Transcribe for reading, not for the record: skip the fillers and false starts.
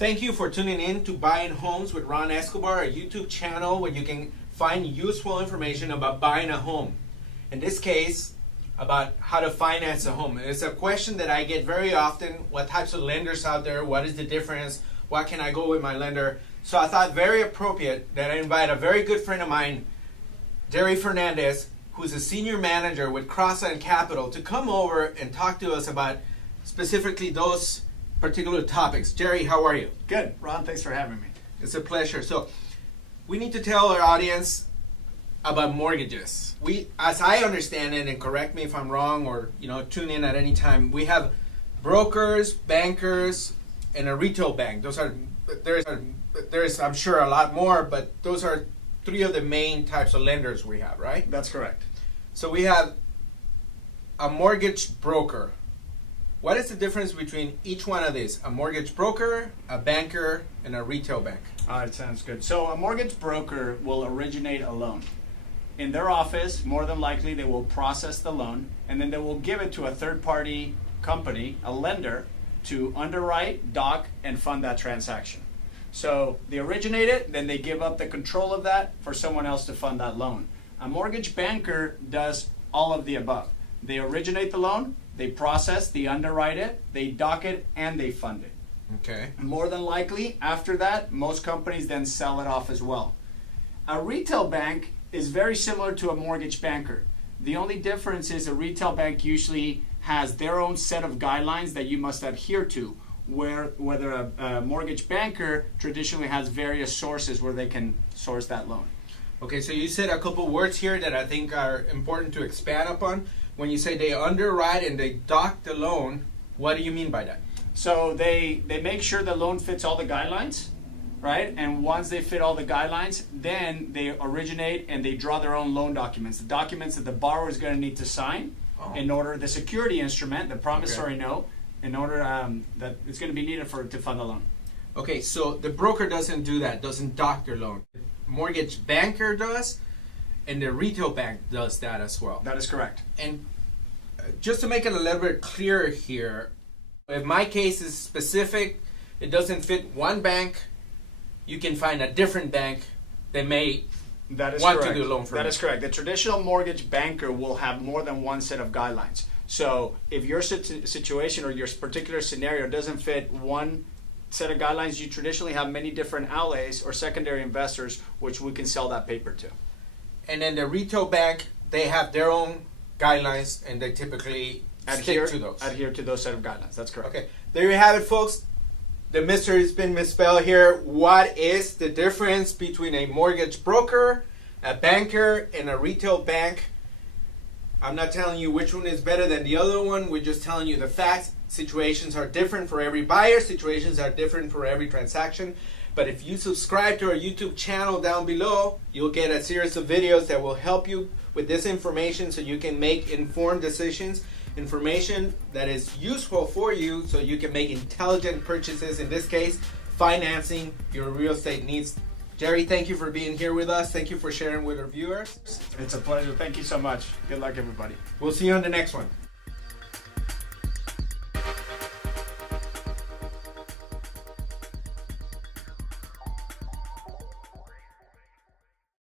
Thank you for tuning in to Buying Homes with Ron Escobar, a YouTube channel where you can find useful information about buying a home. In this case, about how to finance a home. It's a question that I get very often. What types of lenders out there? What is the difference? Why can I go with my lender? So I thought very appropriate that I invite a very good friend of mine, Jerry Fernandez, who's a senior manager with Crossland Capital, to come over and talk to us about specifically those particular topics. Jerry, how are you? Good. Ron, thanks for having me. It's a pleasure. So we need to tell our audience about mortgages. We, as I understand it, and correct me if I'm wrong, or tune in at any time, we have brokers, bankers, and a retail bank. There's I'm sure a lot more, but those are three of the main types of lenders we have, right? That's correct. So we have a mortgage broker. What is the difference between each one of these? A mortgage broker, a banker, and a retail bank? All right, sounds good. So a mortgage broker will originate a loan. In their office, more than likely, they will process the loan, and then they will give it to a third-party company, a lender, to underwrite, doc, and fund that transaction. So they originate it, then they give up the control of that for someone else to fund that loan. A mortgage banker does all of the above. They originate the loan, they process, they underwrite it, they dock it, and they fund it. Okay. More than likely, after that, most companies then sell it off as well. A retail bank is very similar to a mortgage banker. The only difference is a retail bank usually has their own set of guidelines that you must adhere to, whether a mortgage banker traditionally has various sources where they can source that loan. Okay, so you said a couple words here that I think are important to expand upon. When you say they underwrite and they dock the loan, what do you mean by that? So they make sure the loan fits all the guidelines, right? And once they fit all the guidelines, then they originate and they draw their own loan documents, the documents that the borrower is going to need to sign in order, the security instrument, the promissory note, in order that it's going to be needed to fund the loan. Okay, so the broker doesn't do that, doesn't dock their loan. Mortgage banker does, and the retail bank does that as well. That is correct. And just to make it a little bit clearer here, if my case is specific, it doesn't fit one bank, you can find a different bank that may want to do a loan for me. That is correct. The traditional mortgage banker will have more than one set of guidelines. So if your situation or your particular scenario doesn't fit one set of guidelines, you traditionally have many different outlets or secondary investors which we can sell that paper to. And then the retail bank, they have their own guidelines and they typically stick to those. Adhere to those set of guidelines. That's correct. Okay, there you have it, folks. The mystery has been misspelled here. What is the difference between a mortgage broker, a banker, and a retail bank? I'm not telling you which one is better than the other one. We're just telling you the facts. Situations are different for every buyer. Situations are different for every transaction. But if you subscribe to our YouTube channel down below, you'll get a series of videos that will help you with this information so you can make informed decisions. Information that is useful for you so you can make intelligent purchases, in this case, financing your real estate needs. Jerry, thank you for being here with us. Thank you for sharing with our viewers. It's a pleasure. Thank you so much. Good luck, everybody. We'll see you on the next one.